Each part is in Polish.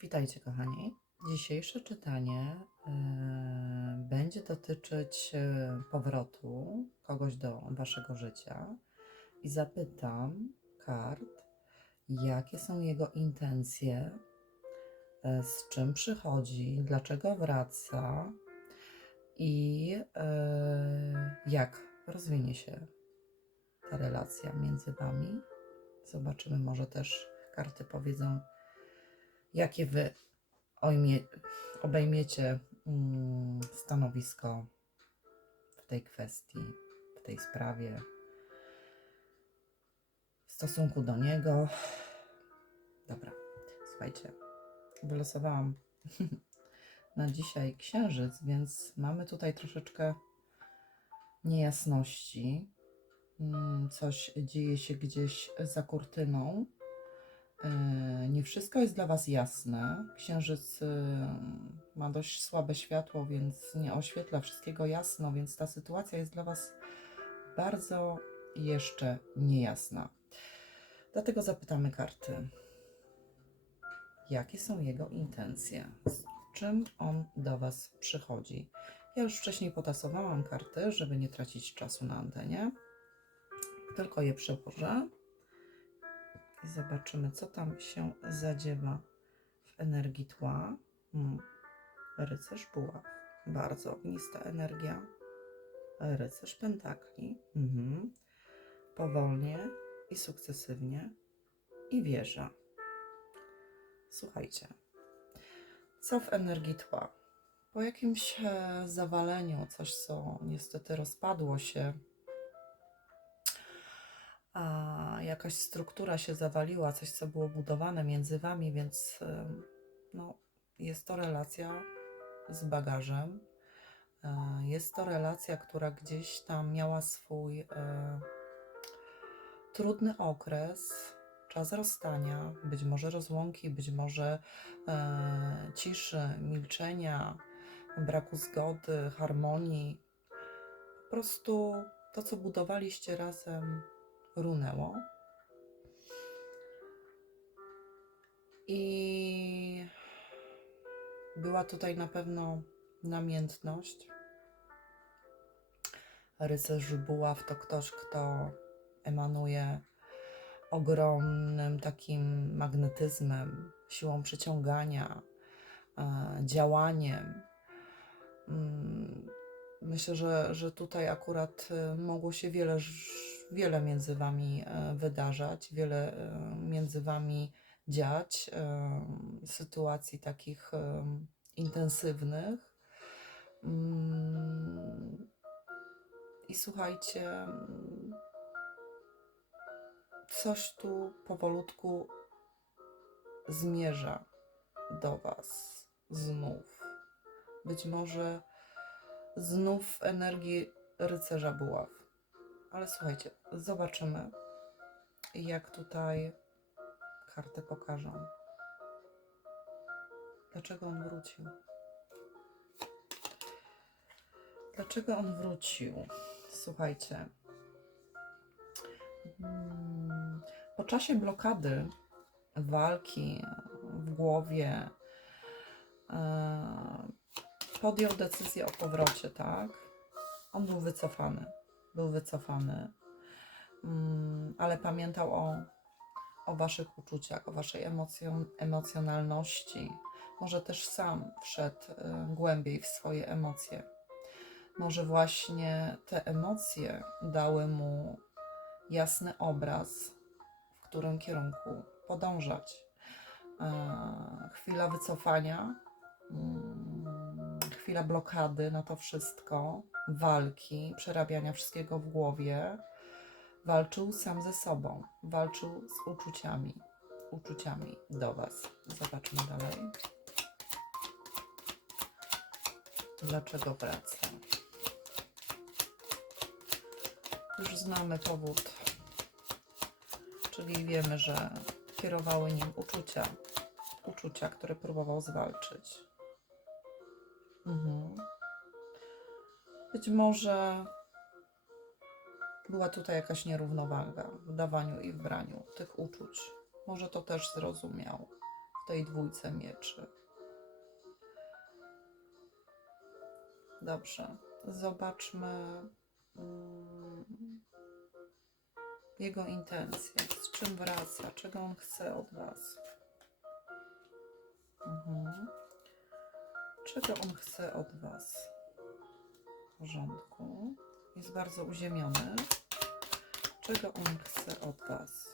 Witajcie, kochani. Dzisiejsze czytanie e, będzie dotyczyć e, powrotu kogoś do waszego życia i zapytam kart, jakie są jego intencje, e, z czym przychodzi, dlaczego wraca i e, jak rozwinie się ta relacja między wami. Zobaczymy, może też karty powiedzą, jakie wy ojmie, obejmiecie mm, stanowisko w tej kwestii, w tej sprawie, w stosunku do niego. Dobra, słuchajcie, wylosowałam na dzisiaj księżyc, więc mamy tutaj troszeczkę niejasności. Mm, Coś dzieje się gdzieś za kurtyną. E, Nie wszystko jest dla Was jasne. Księżyc e, ma dość słabe światło, więc nie oświetla wszystkiego jasno, więc ta sytuacja jest dla Was bardzo jeszcze niejasna. Dlatego zapytamy karty, jakie są jego intencje, z czym on do Was przychodzi. Ja już wcześniej potasowałam karty, żeby nie tracić czasu na antenie. Tylko je przełożę i zobaczymy, co tam się zadziewa w energii tła. Hmm. Rycerz buław. Bardzo ognista energia. Rycerz pentakli. Mhm. Powolnie i sukcesywnie. I wieża. Słuchajcie. Co w energii tła? Po jakimś e, zawaleniu, coś co niestety rozpadło się, a jakaś struktura się zawaliła, coś co było budowane między wami, więc no, jest to relacja z bagażem. E, Jest to relacja, która gdzieś tam miała swój e, trudny okres, czas rozstania, być może rozłąki, być może e, ciszy, milczenia, braku zgody, harmonii. Po prostu to, co budowaliście razem, runęło. I była tutaj na pewno namiętność. Rycerz buław to ktoś, kto emanuje ogromnym takim magnetyzmem, siłą przyciągania, e, działaniem. Mm, Myślę, że, że tutaj akurat e, mogło się wiele, wiele między wami e, wydarzać, wiele e, między wami dziać, e, sytuacji takich intensywnych. Mm, I słuchajcie, coś tu powolutku zmierza do Was znów. Być może znów energii rycerza buław. Ale słuchajcie, zobaczymy, jak tutaj karty pokażą. Dlaczego on wrócił? Dlaczego on wrócił? Słuchajcie. Mm, Po czasie blokady, walki w głowie, e, podjął decyzję o powrocie, tak? On był wycofany. Był wycofany, Mm, ale pamiętał o, o Waszych uczuciach, o Waszej emocjon, emocjonalności. Może też sam wszedł y, głębiej w swoje emocje. Może właśnie te emocje dały mu jasny obraz, w którym kierunku podążać. E, chwila wycofania, mm, chwila blokady na to wszystko, walki, przerabiania wszystkiego w głowie. Walczył sam ze sobą, walczył z uczuciami, uczuciami do Was. Zobaczmy dalej. Dlaczego wraca? Już znamy powód, czyli wiemy, że kierowały nim uczucia, uczucia, które próbował zwalczyć. Mhm. Być może była tutaj jakaś nierównowaga w dawaniu i w braniu tych uczuć. Może to też zrozumiał tej dwójce mieczy. Dobrze, zobaczmy mm, jego intencje, z czym wraca, czego on chce od Was. Mhm. Czego on chce od Was? W porządku. Jest bardzo uziemiony. Czego on chce od Was?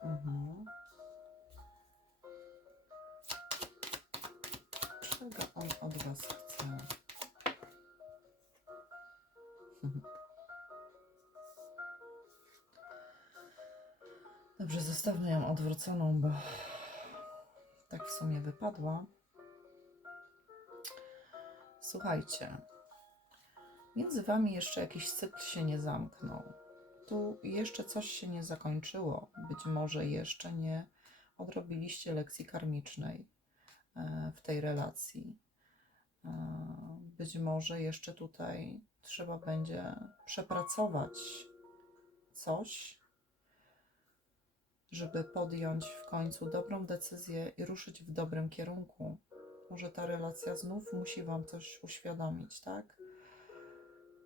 Mhm. Czego on od Was chce? Dobrze, zostawmy ją odwróconą, bo tak w sumie wypadła. Słuchajcie, między Wami jeszcze jakiś cykl się nie zamknął. Tu jeszcze coś się nie zakończyło. Być może jeszcze nie odrobiliście lekcji karmicznej e, w tej relacji. E, Być może jeszcze tutaj trzeba będzie przepracować coś, żeby podjąć w końcu dobrą decyzję i ruszyć w dobrym kierunku. Może ta relacja znów musi Wam coś uświadomić, tak?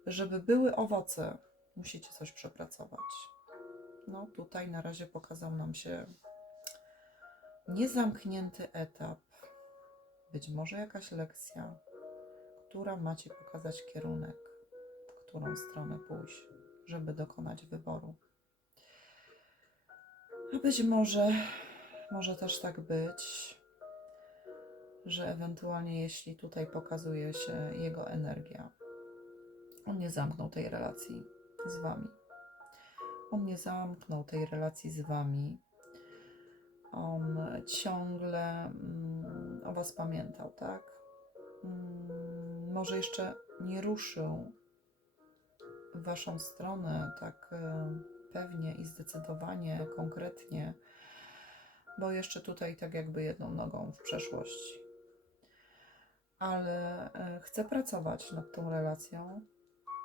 Żeby były owoce, musicie coś przepracować. No, tutaj na razie pokazał nam się niezamknięty etap, być może jakaś lekcja, która macie pokazać kierunek, w którą stronę pójść, żeby dokonać wyboru. A być może, może też tak być, że ewentualnie jeśli tutaj pokazuje się jego energia, on nie zamknął tej relacji z wami. On nie zamknął tej relacji z wami. On ciągle mm, o was pamiętał, tak? Mm, może jeszcze nie ruszył w waszą stronę tak e, pewnie i zdecydowanie, konkretnie, bo jeszcze tutaj tak jakby jedną nogą w przeszłości. Ale e, chce pracować nad tą relacją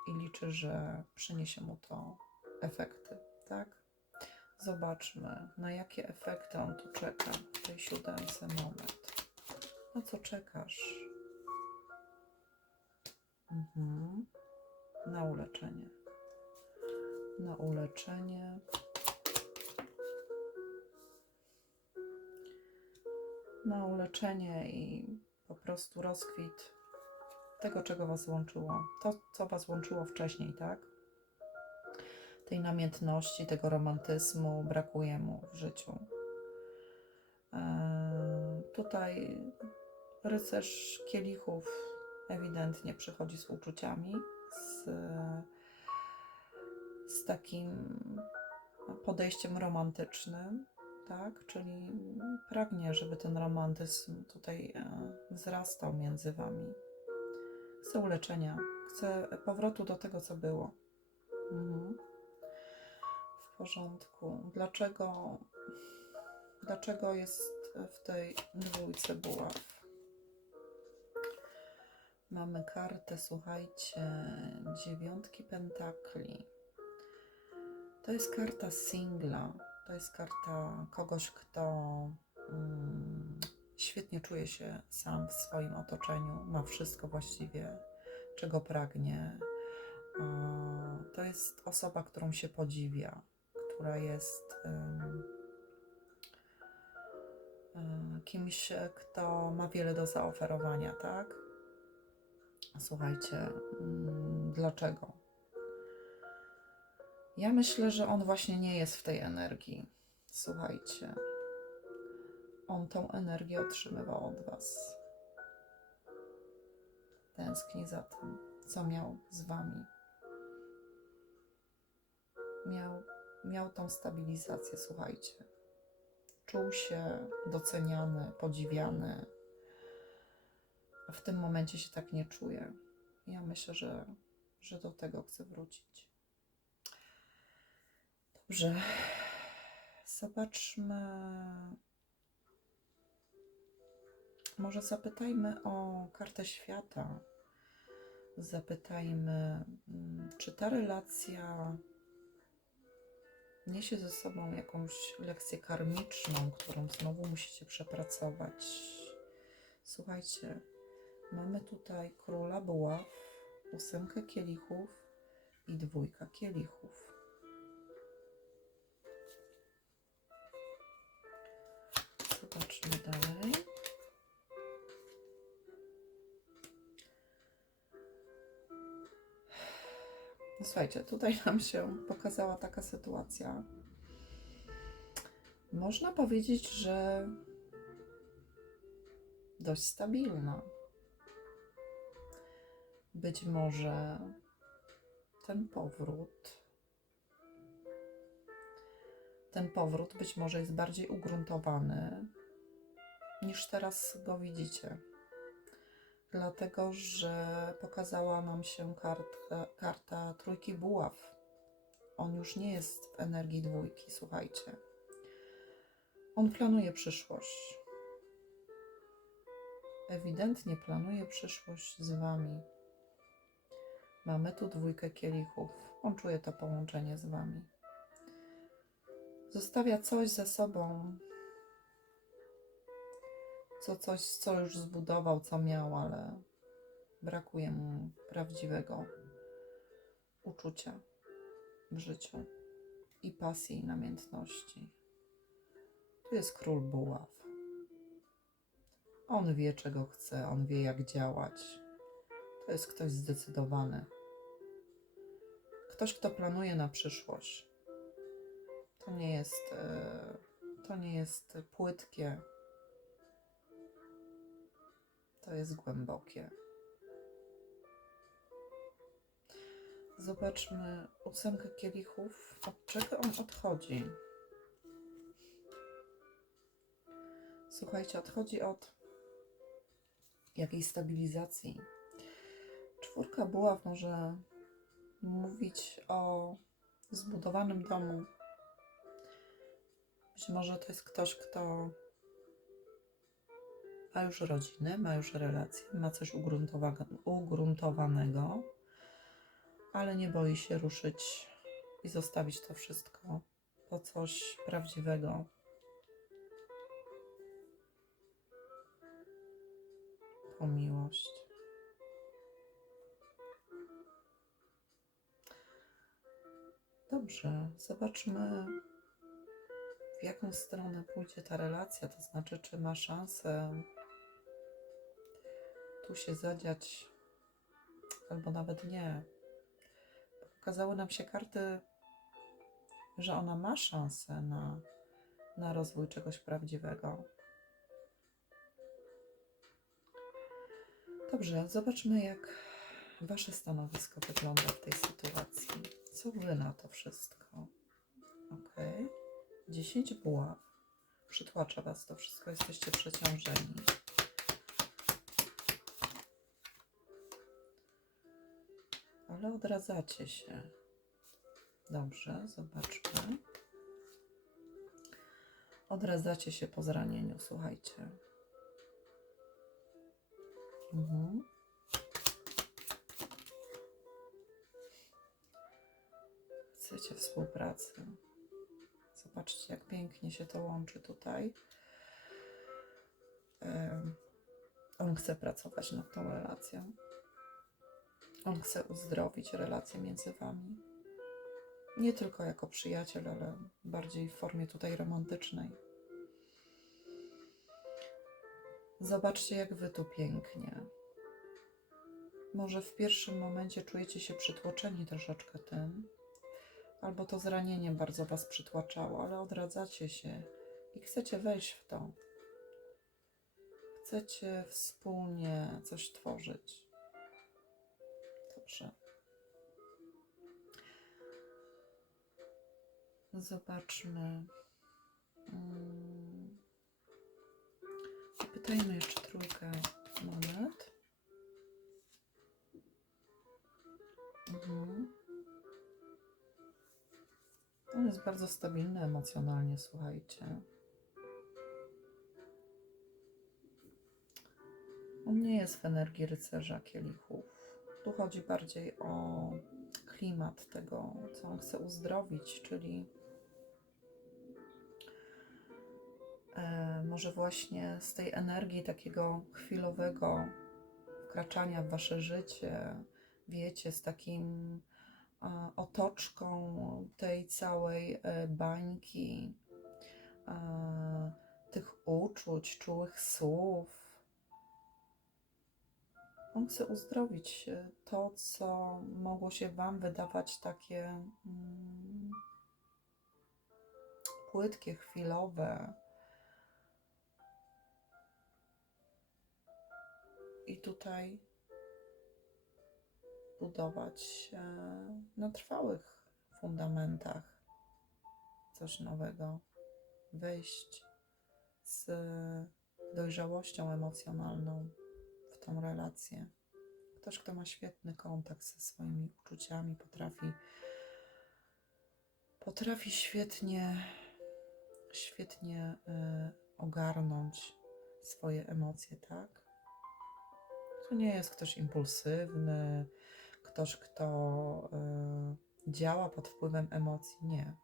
i liczy, że przyniesie mu to efekty, tak? Zobaczmy, na jakie efekty on tu czeka w tej siódemce moment. Na co czekasz? Mhm. Na uleczenie. Na uleczenie. Na uleczenie i po prostu rozkwit tego, czego Was łączyło. To, co Was łączyło wcześniej, tak? Tej namiętności, tego romantyzmu brakuje mu w życiu. Eee, tutaj rycerz kielichów ewidentnie przychodzi z uczuciami, z, z takim podejściem romantycznym, tak? Czyli pragnie, żeby ten romantyzm tutaj e, wzrastał między Wami. Chcę uleczenia, chcę powrotu do tego, co było. Mhm. W porządku. Dlaczego, dlaczego jest w tej dwójce buław? Mamy kartę, słuchajcie, dziewiątki pentakli. To jest karta singla. To jest karta kogoś, kto mm, świetnie czuje się sam w swoim otoczeniu, ma wszystko właściwie, czego pragnie. To jest osoba, którą się podziwia, która jest kimś, kto ma wiele do zaoferowania, tak? Słuchajcie, mm, dlaczego? Ja myślę, że on właśnie nie jest w tej energii. Słuchajcie, on tą energię otrzymywał od Was. Tęskni za tym, co miał z Wami. Miał, miał tą stabilizację, słuchajcie. Czuł się doceniany, podziwiany. W tym momencie się tak nie czuje. Ja myślę, że, że do tego chcę wrócić. Dobrze. Zobaczmy. Może zapytajmy o kartę świata. Zapytajmy, mm, czy ta relacja niesie ze sobą jakąś lekcję karmiczną, którą znowu musicie przepracować. Słuchajcie, mamy tutaj króla buław, ósemkę kielichów i dwójka kielichów. Zobaczmy dalej. No Słuchajcie, tutaj nam się pokazała taka sytuacja. Można powiedzieć, że dość stabilna. Być może ten powrót, ten powrót być może jest bardziej ugruntowany niż teraz go widzicie. Dlatego, że pokazała nam się kartka, karta trójki buław. On już nie jest w energii dwójki, słuchajcie. On planuje przyszłość. Ewidentnie planuje przyszłość z wami. Mamy tu dwójkę kielichów. On czuje to połączenie z wami. Zostawia coś za sobą, co coś, co już zbudował, co miał, ale brakuje mu prawdziwego uczucia w życiu i pasji i namiętności. Tu jest król buław. On wie, czego chce, on wie, jak działać. To jest ktoś zdecydowany. Ktoś, kto planuje na przyszłość. To nie jest, e, to nie jest płytkie, to jest głębokie. Zobaczmy ósemkę kielichów. Od czego on odchodzi? Słuchajcie, odchodzi od jakiejś stabilizacji. Czwórka buław może mówić o zbudowanym domu. Być może to jest ktoś, kto ma już rodzinę, ma już relacje, ma coś ugruntowa- ugruntowanego, ale nie boi się ruszyć i zostawić to wszystko po coś prawdziwego. Po miłość. Dobrze, zobaczmy, w jaką stronę pójdzie ta relacja, to znaczy, czy ma szansę tu się zadziać, albo nawet nie. Pokazały nam się karty, że ona ma szansę na, na rozwój czegoś prawdziwego. Dobrze, zobaczmy, jak Wasze stanowisko wygląda w tej sytuacji. Co Wy na to wszystko? Ok. 10 buław. Przytłacza Was to wszystko, jesteście przeciążeni. Ale odradzacie się. Dobrze, zobaczmy. Odradzacie się po zranieniu, słuchajcie. Mhm. Chcecie współpracy. Zobaczcie, jak pięknie się to łączy tutaj. On chce pracować nad tą relacją. On chce uzdrowić relacje między wami. Nie tylko jako przyjaciel, ale bardziej w formie tutaj romantycznej. Zobaczcie, jak wy tu pięknie. Może w pierwszym momencie czujecie się przytłoczeni troszeczkę tym, albo to zranienie bardzo was przytłaczało, ale odradzacie się i chcecie wejść w to. Chcecie wspólnie coś tworzyć. Dobrze. Zobaczmy. Mm. Zapytajmy jeszcze trójkę monet. Mhm. On jest bardzo stabilny emocjonalnie, słuchajcie. On nie jest w energii rycerza kielichów. Tu chodzi bardziej o klimat tego, co on chce uzdrowić, czyli e, może właśnie z tej energii takiego chwilowego wkraczania w wasze życie, wiecie, z takim e, otoczką tej całej e, bańki, tych uczuć, czułych słów, on chce uzdrowić e, to, co mogło się Wam wydawać takie mm, płytkie, chwilowe. I tutaj budować e, na trwałych fundamentach coś nowego, wejść z dojrzałością emocjonalną tą relację. Ktoś, kto ma świetny kontakt ze swoimi uczuciami, potrafi, potrafi świetnie, świetnie e, ogarnąć swoje emocje, tak? To nie jest ktoś impulsywny, ktoś, kto e, działa pod wpływem emocji. Nie.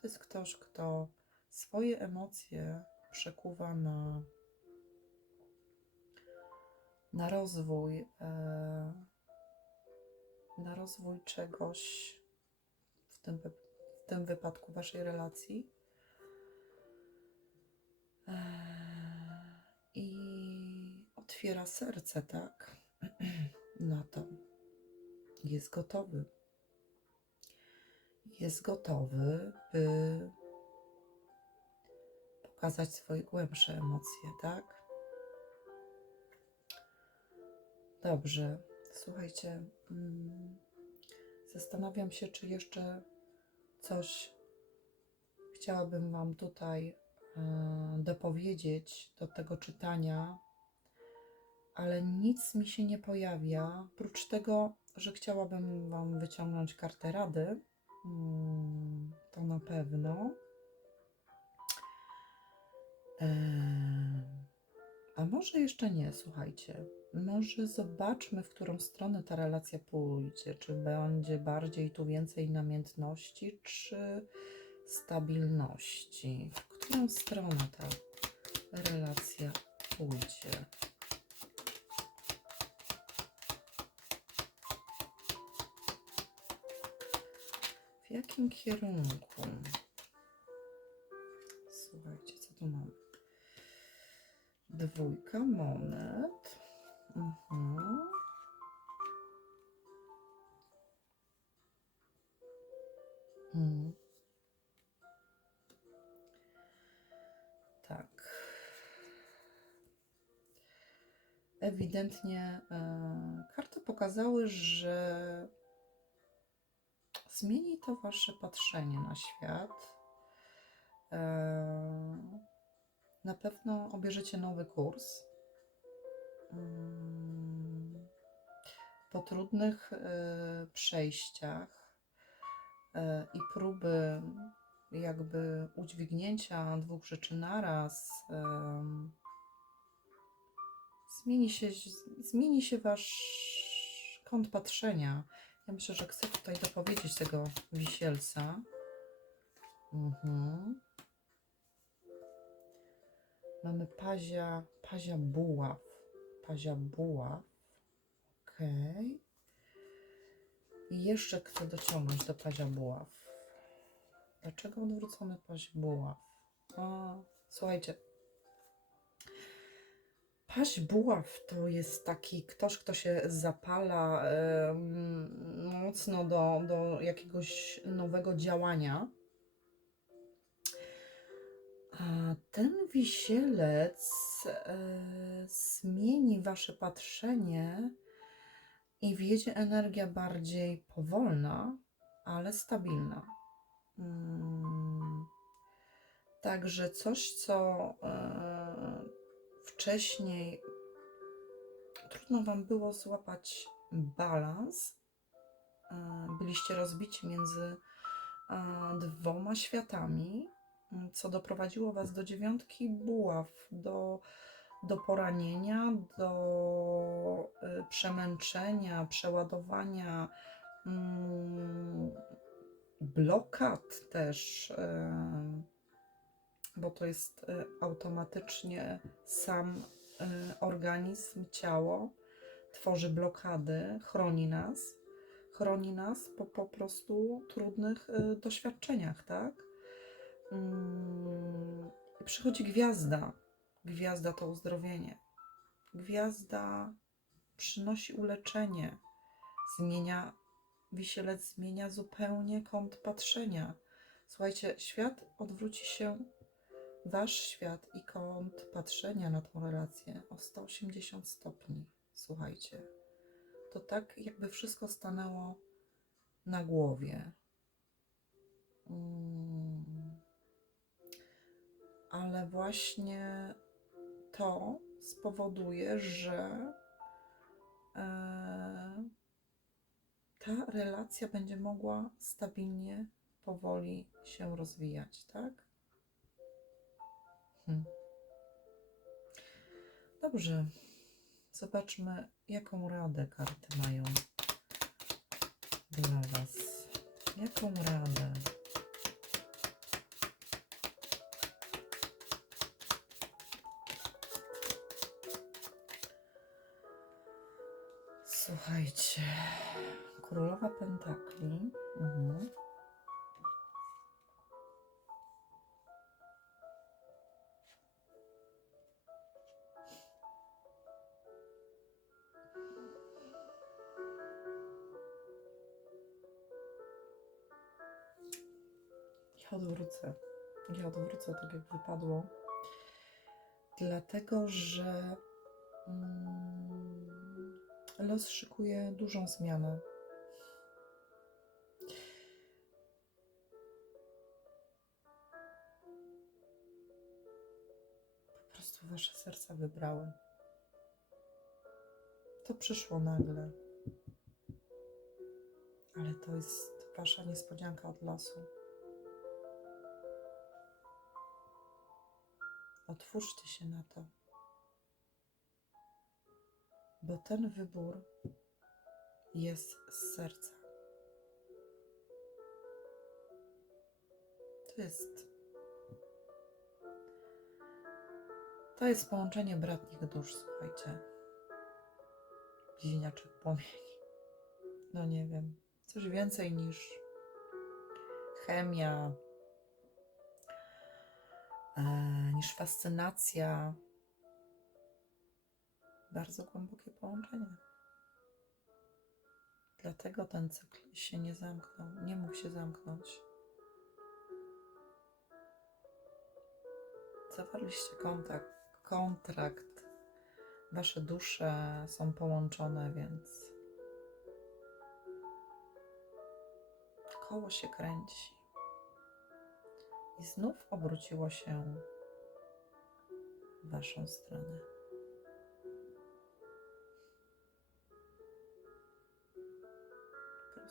To jest ktoś, kto swoje emocje przekuwa na, na rozwój, e, na rozwój czegoś, w tym, w tym wypadku waszej relacji. E, I otwiera serce, tak? Na to. Jest gotowy. Jest gotowy, by pokazać swoje głębsze emocje, tak? Dobrze. Słuchajcie, mm, zastanawiam się, czy jeszcze coś chciałabym Wam tutaj e, dopowiedzieć do tego czytania, ale nic mi się nie pojawia, prócz tego, że chciałabym Wam wyciągnąć kartę rady. Mm, To na pewno. Em, A może jeszcze nie, słuchajcie. Może zobaczmy, w którą stronę ta relacja pójdzie. Czy będzie bardziej tu więcej namiętności, czy stabilności? W którą stronę ta relacja pójdzie? W jakim kierunku? Dwójka monet. Mhm. Mhm. Tak. Ewidentnie e, karty pokazały, że zmieni to wasze patrzenie na świat. E, na pewno obierzecie nowy kurs. Mm, Po trudnych e, przejściach e, i próby jakby udźwignięcia dwóch rzeczy naraz, em, zmieni się, zmieni się wasz kąt patrzenia. Ja myślę, że chcę tutaj dopowiedzieć tego wisielca. Mhm. Mamy pazia, pazia buław. Pazia buław. Okej. I jeszcze chcę dociągnąć do pazia buław. Dlaczego odwrócony paź buław? Słuchajcie. Paź buław to jest taki ktoś, kto się zapala em, mocno do, do jakiegoś nowego działania. Ten wisielec e, zmieni wasze patrzenie i wjedzie energia bardziej powolna, ale stabilna. Mm. Także coś, co e, wcześniej trudno Wam było złapać balans, e, byliście rozbici między dwoma światami, co doprowadziło Was do dziewiątki buław, do, do poranienia, do e, przemęczenia, przeładowania. mm, blokad też e, bo to jest y, automatycznie sam y, organizm, ciało tworzy blokady, chroni nas, chroni nas po po prostu trudnych y, doświadczeniach, tak? Mm, i przychodzi gwiazda. Gwiazda to uzdrowienie. Gwiazda przynosi uleczenie, zmienia, wisielec zmienia zupełnie kąt patrzenia. Słuchajcie, świat odwróci się, wasz świat i kąt patrzenia na tą relację o 180 stopni. Słuchajcie, to tak jakby wszystko stanęło na głowie. Właśnie to spowoduje, że e, ta relacja będzie mogła stabilnie, powoli się rozwijać, tak? Hmm. Dobrze. Zobaczmy, jaką radę karty mają dla Was. Jaką radę? Słuchajcie, królowa pentakli. Mhm. Ja odwrócę. Ja odwrócę tak, jak wypadło. Dlatego, że mm, los szykuje dużą zmianę. Po prostu wasze serca wybrały. To przyszło nagle. Ale to jest wasza niespodzianka od losu. Otwórzcie się na to, bo ten wybór jest z serca. To jest. To jest połączenie bratnich dusz, słuchajcie. Bliźniaczych płomieni. No nie wiem. Coś więcej niż chemia, e, niż fascynacja. Bardzo głębokie połączenie. Dlatego ten cykl się nie zamknął, nie mógł się zamknąć. Zawarliście kontakt, kontrakt. Wasze dusze są połączone, więc koło się kręci. I znów obróciło się w waszą stronę.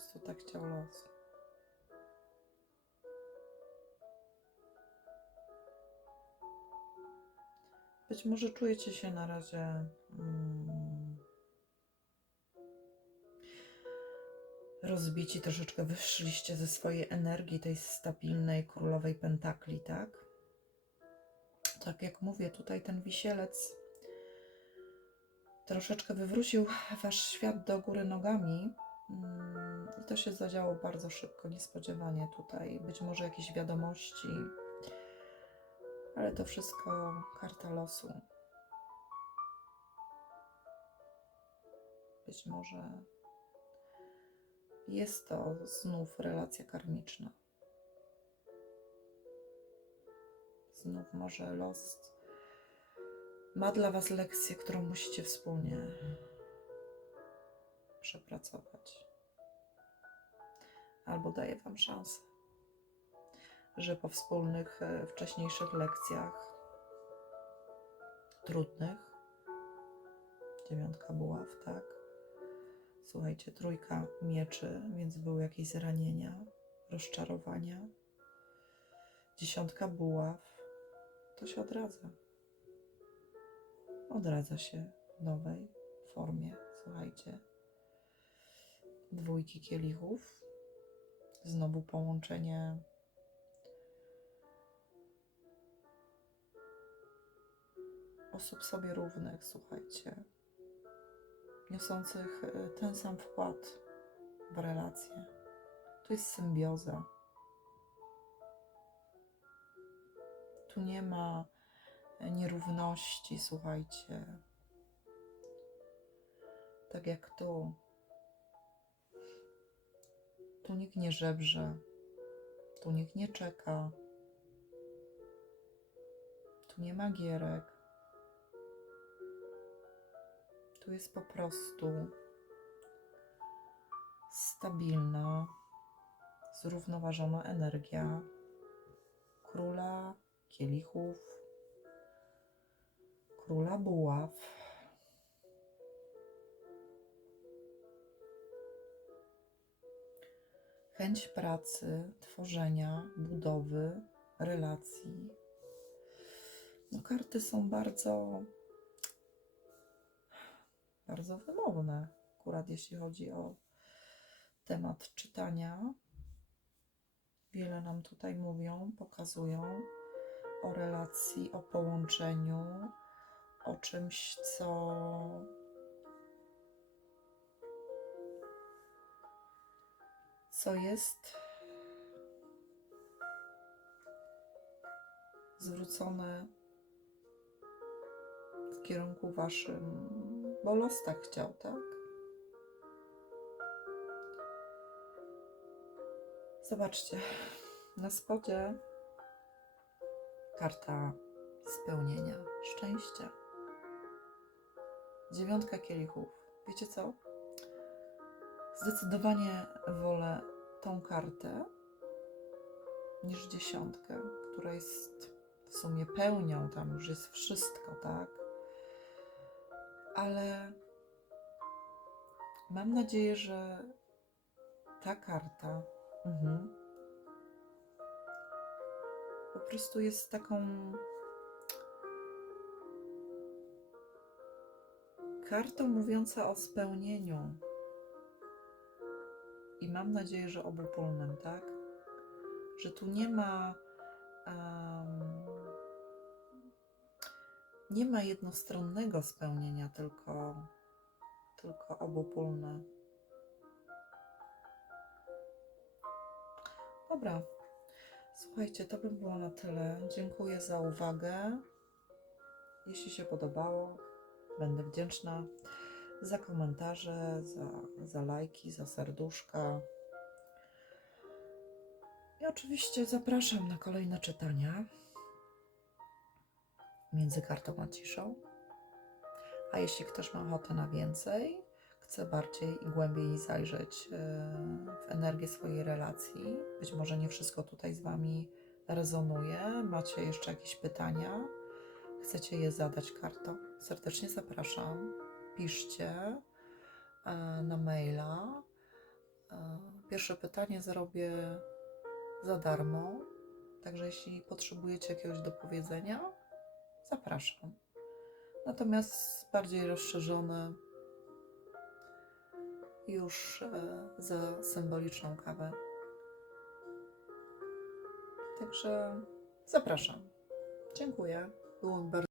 Prostu tak chciał los. Być może czujecie się na razie mm, rozbici, troszeczkę wyszliście ze swojej energii, tej stabilnej królowej pentakli, tak? Tak jak mówię, tutaj ten wisielec troszeczkę wywrócił wasz świat do góry nogami. Mm, I to się zadziało bardzo szybko, niespodziewanie tutaj. Być może jakieś wiadomości, ale to wszystko karta losu. Być może jest to znów relacja karmiczna. Znów może los ma dla Was lekcję, którą musicie wspólnie przepracować. Albo daje Wam szansę, że po wspólnych e, wcześniejszych lekcjach, trudnych, dziewiątka buław, tak? Słuchajcie, trójka mieczy, więc były jakieś zranienia, rozczarowania. Dziesiątka buław, to się odradza. Odradza się w nowej formie, słuchajcie. Dwójki kielichów, znowu połączenie osób sobie równych, słuchajcie, niosących y, ten sam wkład w relacje. To jest symbioza. Tu nie ma nierówności, słuchajcie. Tak jak tu. Tu nikt nie żebrze, tu nikt nie czeka, tu nie ma gierek. Tu jest po prostu stabilna, zrównoważona energia króla kielichów, króla buław. Chęć pracy, tworzenia, budowy, relacji. No, karty są bardzo, bardzo wymowne, akurat jeśli chodzi o temat czytania. Wiele nam tutaj mówią, pokazują o relacji, o połączeniu, o czymś, co co jest zwrócone w kierunku waszym, bo los tak chciał, tak? Zobaczcie, na spodzie karta spełnienia, szczęścia. Dziewiątka kielichów. Wiecie co? Zdecydowanie wolę tą kartę niż dziesiątkę, która jest w sumie pełnią, tam już jest wszystko, tak? Ale mam nadzieję, że ta karta mhm, po prostu jest taką kartą mówiąca o spełnieniu. I mam nadzieję, że obopólnym, tak? Że tu nie ma. em, nie ma jednostronnego spełnienia, tylko, tylko obopólne. Dobra. Słuchajcie, to by było na tyle. Dziękuję za uwagę. Jeśli się podobało, będę wdzięczna za komentarze, za, za lajki, za serduszka. I oczywiście zapraszam na kolejne czytania między kartą a ciszą. A jeśli ktoś ma ochotę na więcej, chce bardziej i głębiej zajrzeć e, w energię swojej relacji, być może nie wszystko tutaj z Wami rezonuje, macie jeszcze jakieś pytania, chcecie je zadać kartą, serdecznie zapraszam. Piszcie e, na maila. E, Pierwsze pytanie zrobię za darmo, także jeśli potrzebujecie jakiegoś dopowiedzenia, zapraszam. Natomiast bardziej rozszerzone już e, za symboliczną kawę. Także zapraszam. Dziękuję. Było mi bardzo